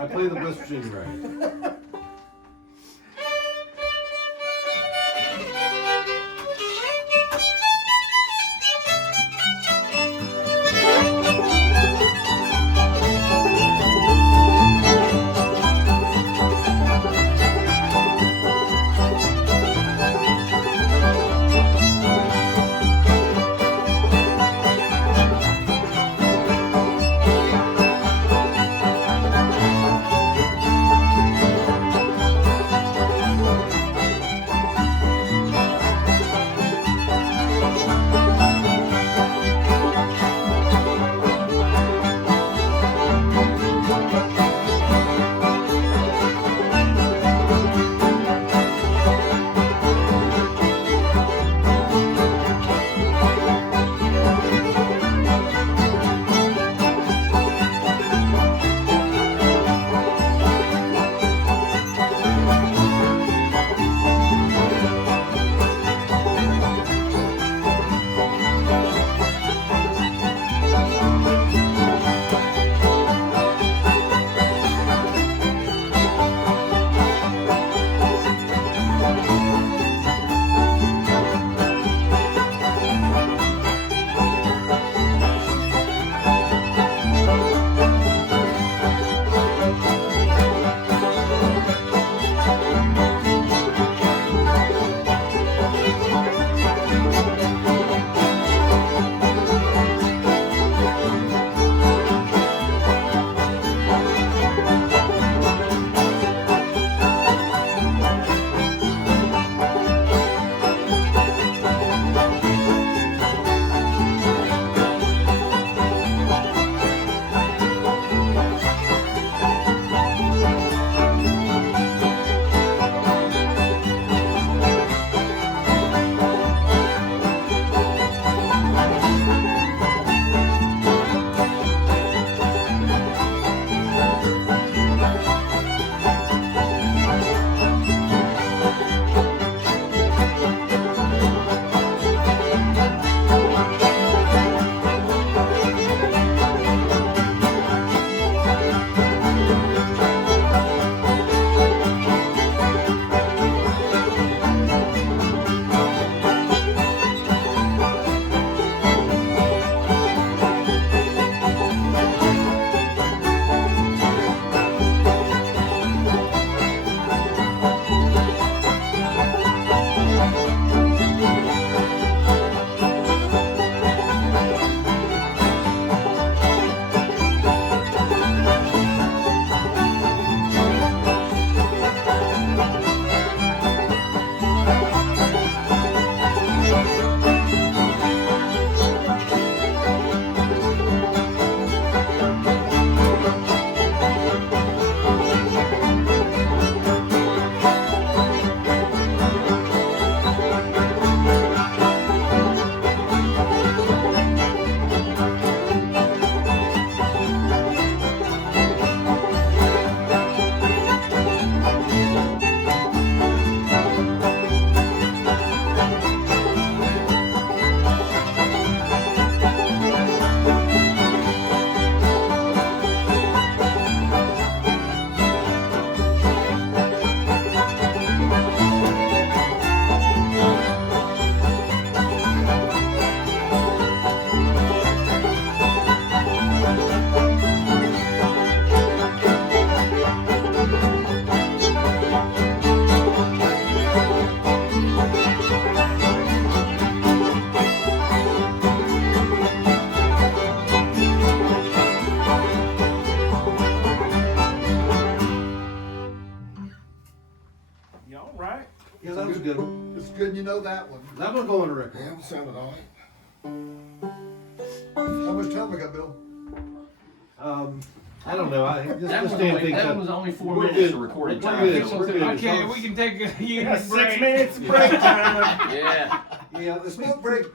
I play the West Virginia record. Yeah, that was a good one. It's good you know that one. That one go on the record. Yeah, it sounded all right. How much time we got, Bill? I don't know. That Just was stand only, things that up. one was only 4 We're minutes good. of recorded We're time. good. We're good. Okay, we can take a unit break. 6 minutes break time. Yeah. Yeah, let's Smoke break.